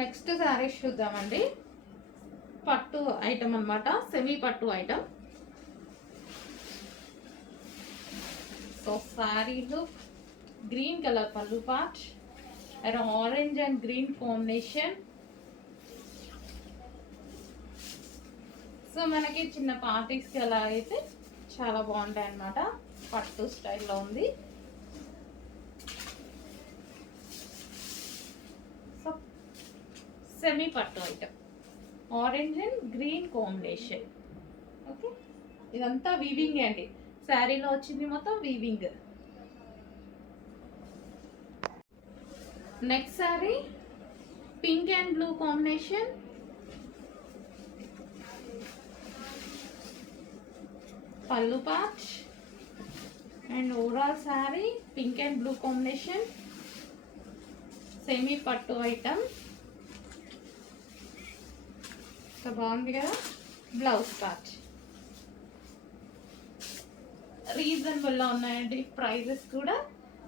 నెక్స్ట్ శారీస్ చూద్దామండి. పట్టు ఐటమ్ అనమాట, సెమీ పట్టు ఐటమ్. సో శారీలో గ్రీన్ కలర్ పళ్ళు part and orange and green combination. So మనకి చిన్న పార్టీస్కి అలా అయితే చాలా బాగుంటాయి అన్నమాట. పట్టు స్టైల్లో ఉంది. సో సెమీ పట్టు item, orange and green combination. Okay, ఇదంతా వీవింగ్ అండి. శారీలో వచ్చింది మొత్తం weaving. Next sari pink and blue combination. Pallu part and overall sari pink and blue combination, semi పట్టు ఐటమ్. సో బాగుంది కదా. బ్లౌజ్ పార్ట్ రీజనబుల్లో ఉన్నాయండి. ప్రైజెస్ కూడా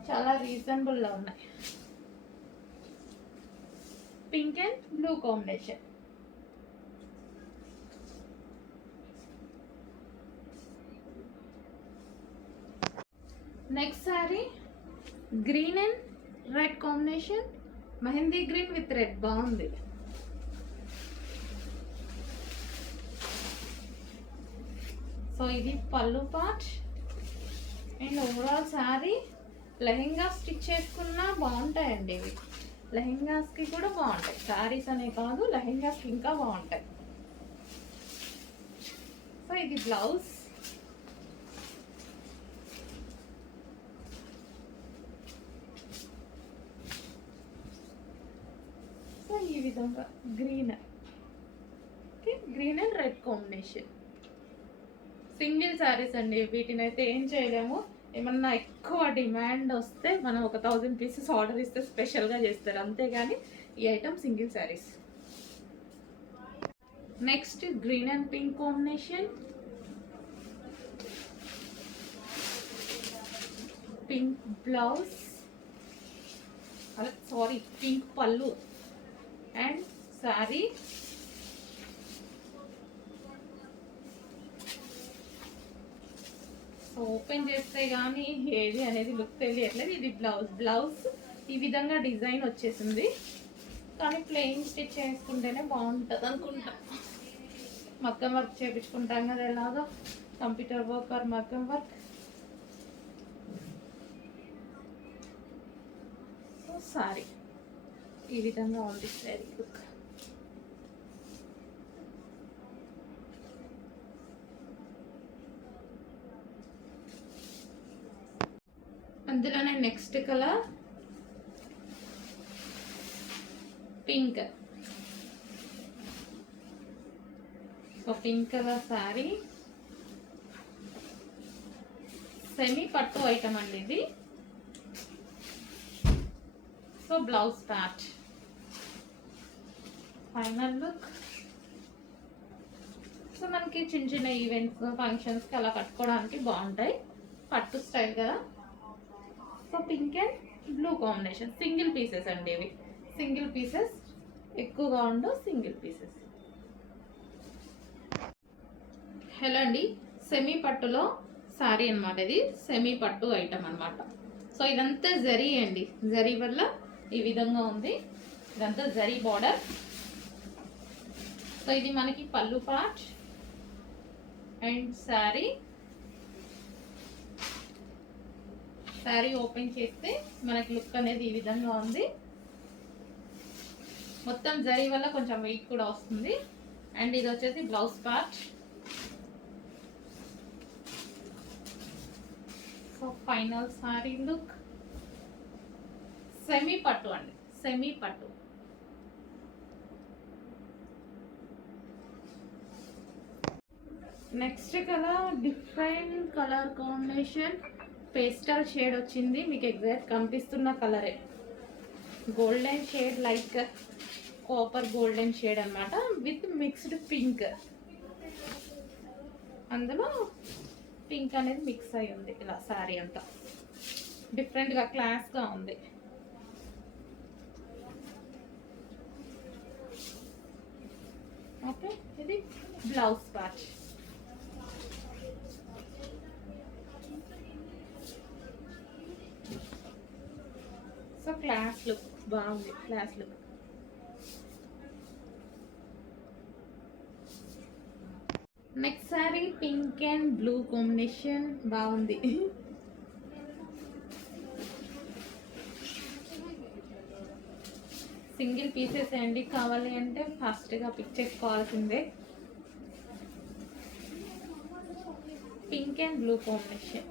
చాలా రీజనబుల్లో ఉన్నాయి. Pink and blue combination. Next sorry green and red combination, mehndi green with red, బాగుంది. సో ఇది పళ్ళు part and overall sari. Lehenga స్టిచ్ చేసుకున్నా బాగుంటాయండి ఇవి. లెహెంగాస్కి కూడా బాగుంటాయి. శారీస్ అనే కాదు, లెహెంగాస్కి ఇంకా బాగుంటాయి. సో ఇది బ్లౌజ్. సో ఈ విధంగా green, okay, green and red combination. Single saris అండి, వీటిని అయితే ఏం చేయలేము. ఏమన్నా ఎక్కువ డిమాండ్ వస్తే మనం ఒక 1000 పీసెస్ ఆర్డర్ ఇస్తే స్పెషల్గా చేస్తారు, అంతేగాని ఈ item single saris. Next green and pink combination, pink blouse, sorry pink పళ్ళు అండ్ శారీ. ఓపెన్ చేస్తే కానీ ఏది అనేది లుక్ తెలియట్లేదు. ఇది బ్లౌజ్ ఈ విధంగా డిజైన్ వచ్చేసింది, కానీ ప్లెయిన్ స్టిచ్ చేసుకుంటేనే బాగుంటుంది అనుకుంటా. మగ్గం వర్క్ చేయించుకుంటాం కదా, ఎలాగో కంప్యూటర్ వర్క్ ఆర్ మగ్గం వర్క్. సో సారీ ఈ విధంగా ఉంది శారీ లుక్. అందులోనే next colour pink. So pink colour sari, సెమీ పట్టు ఐటమ్ అండి ఇది. So blouse part, final look. So మనకి చిన్న చిన్న ఈవెంట్స్ ఫంక్షన్స్కి అలా కట్టుకోవడానికి బాగుంటాయి. పట్టు స్టైల్ కదా. So pink and blue combination, single pieces అండి ఇవి. సింగిల్ పీసెస్, ఎక్కువగా ఉండవు సింగిల్ పీసెస్. హలో అండి, సెమీ పట్టులో శారీ అనమాట ఇది. సెమీ పట్టు ఐటమ్ అనమాట. సో ఇదంతా జరీ అండి, జరీ వల్ల ఈ విధంగా ఉంది. ఇదంతా జరీ బార్డర్. సో ఇది మనకి పళ్ళు పార్ట్ అండ్ శారీ. శారీ ఓపెన్ చేస్తే మనకి లుక్ అనేది ఈ విధంగా ఉంది. మొత్తం జరీ వల్ల కొంచెం వెయిట్ కూడా వస్తుంది. అండ్ ఇది వచ్చేసి blouse part. So final sari look semi పట్టు అండి, సెమీ పట్టు. Next colour different colour combination, pastel shade వచ్చింది. మీకు ఎగ్జాక్ట్ కనిపిస్తున్న కలరే golden shade, like copper golden shade అనమాట, విత్ మిక్స్డ్ పింక్. అందులో పింక్ అనేది మిక్స్ అయి ఉంది. ఇలా శారీ అంతా డిఫరెంట్గా క్లాస్గా ఉంది. ఓకే, ఇది blouse patch. So class look బాగుంది, class look. Next sari pink and blue combination బాగుంది. సింగిల్ పీసెస్ అండి, కావాలి అంటే ఫాస్ట్గా పిక్ చేసుకోవాల్సిందే. Pink and blue combination.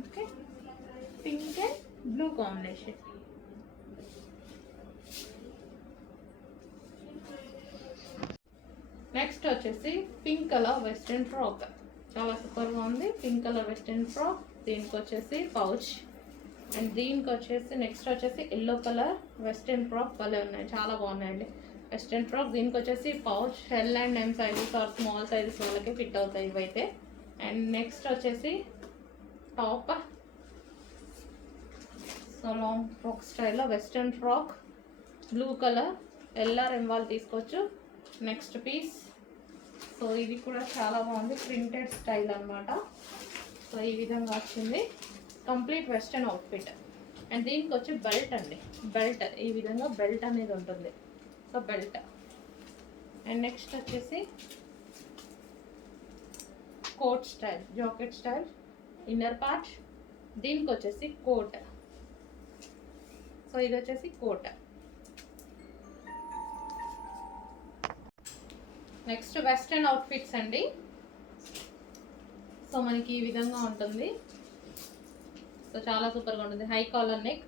Okay, pink and blue combination. Next వచ్చేసి పింక్ కలర్ వెస్ట్రన్ ఫ్రాక్, చాలా సూపర్గా ఉంది. పింక్ కలర్ వెస్ట్రన్ ఫ్రాక్, దీనికి వచ్చేసి పౌచ్. అండ్ దీనికి వచ్చేసి నెక్స్ట్ వచ్చేసి ఎల్లో కలర్ వెస్ట్రన్ ఫ్రాక్ భలే ఉన్నాయి, చాలా బాగున్నాయండి వెస్ట్రన్ ఫ్రాక్. దీనికి వచ్చేసి pouch, L and M sizes or small sizes వాళ్ళకి ఫిట్ అవుతాయి ఇవైతే. అండ్ నెక్స్ట్ వచ్చేసి టాప్, సో లాంగ్ ఫ్రాక్ స్టైల్లో western frock, blue colour, L or M వాళ్ళు తీసుకోవచ్చు. నెక్స్ట్ పీస్, సో ఇది కూడా చాలా బాగుంది, ప్రింటెడ్ స్టైల్ అనమాట. సో ఈ విధంగా వచ్చింది కంప్లీట్ వెస్ట్రన్ అవుట్ఫిట్. అండ్ దీనికి వచ్చి బెల్ట్ అండి, బెల్ట్ ఈ విధంగా బెల్ట్ అనేది ఉంటుంది. So belt. అండ్ నెక్స్ట్ వచ్చేసి coat style, jacket style, inner part. దీనికి వచ్చేసి కోట్, సో ఇది వచ్చేసి కోట్. నెక్స్ట్ వెస్ట్రన్ అవుట్ఫిట్స్ అండి. సో మనకి ఈ విధంగా ఉంటుంది, సో చాలా సూపర్గా ఉంటుంది. High collar neck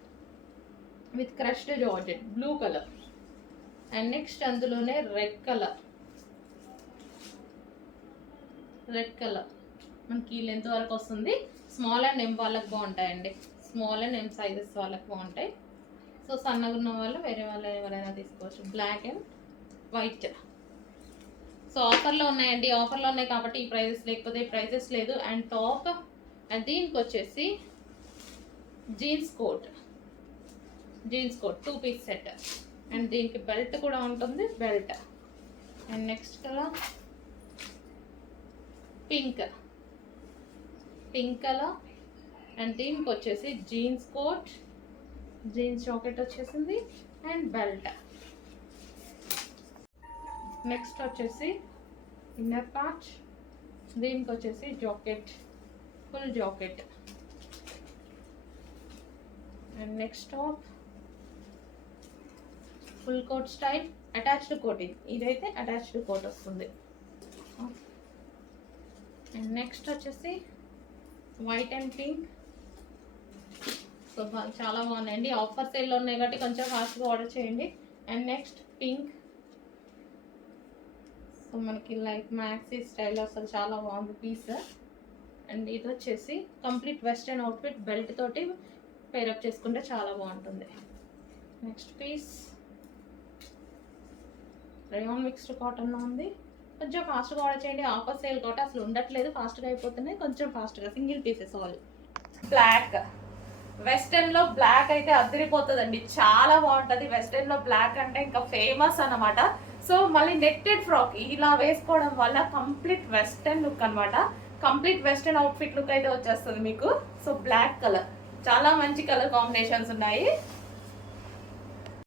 with crushed georgette, blue colour. And next అందులోనే రెడ్ కలర్, రెడ్ కలర్ మనకి లెంత్ వరకు వస్తుంది. స్మాల్ అండ్ ఎం వాళ్ళకి బాగుంటాయండి, స్మాల్ అండ్ ఎం సైజెస్ వాళ్ళకి బాగుంటాయి. సో సన్నగా ఉన్న వాళ్ళు వేరే వాళ్ళు ఎవరైనా తీసుకోవచ్చు. Black and white. సో ఆఫర్లో ఉన్నాయండి, ఆఫర్లో ఉన్నాయి కాబట్టి ఈ ప్రైజెస్, లేకపోతే ఈ ప్రైజెస్ లేదు. అండ్ టాప్, అండ్ దీనికి వచ్చేసి jeans coat, jeans coat 2 piece set. And దీనికి బెల్ట్ కూడా ఉంటుంది, belt. And next colour pink, pink colour. And దీనికి వచ్చేసి జీన్స్ కోట్, జీన్స్ జాకెట్ వచ్చేసింది అండ్ బెల్ట్. నెక్స్ట్ వచ్చేసి ఇన్నర్ పార్ట్, దీనికి వచ్చేసి jacket, full jacket. And next top full coat style, attached coating, ఇదైతే అటాచ్డ్ కోట్ వస్తుంది. అండ్ నెక్స్ట్ వచ్చేసి white and pink. So చాలా బాగున్నాయండి, ఆఫర్ సేల్లో ఉన్నాయి కాబట్టి కొంచెం ఫాస్ట్గా ఆర్డర్ చేయండి. అండ్ నెక్స్ట్ పింక్, సో మనకి లైక్ మ్యాక్సీ స్టైల్ అసలు చాలా బాగుంది పీస్. అండ్ ఇది వచ్చేసి కంప్లీట్ వెస్ట్రన్ అవుట్ఫిట్, బెల్ట్ తోటి పేరప్ చేసుకుంటే చాలా బాగుంటుంది. నెక్స్ట్ పీస్ రేయాన్ మిక్స్డ్ కాటన్లో ఉంది, కొంచెం ఫాస్ట్గా ఆర్డర్ చేయండి. ఆఫర్ సేల్ కాబట్టి అసలు ఉండట్లేదు, ఫాస్ట్గా అయిపోతున్నాయి, కొంచెం ఫాస్ట్గా. Single pieces all. బ్లాక్, వెస్టర్న్లో బ్లాక్ అయితే అదిరిపోతుందండి, చాలా బాగుంటుంది. వెస్టర్న్లో బ్లాక్ అంటే ఇంకా ఫేమస్ అన్నమాట. సో మళ్ళీ నెట్టెడ్ ఫ్రాక్ ఇలా వేసుకోవడం వల్ల కంప్లీట్ వెస్టర్న్ లుక్ అనమాట, కంప్లీట్ వెస్టర్న్ అవుట్ఫిట్ లుక్ అయితే వచ్చేస్తుంది మీకు. సో బ్లాక్ కలర్, చాలా మంచి కలర్ కాంబినేషన్స్ ఉన్నాయి.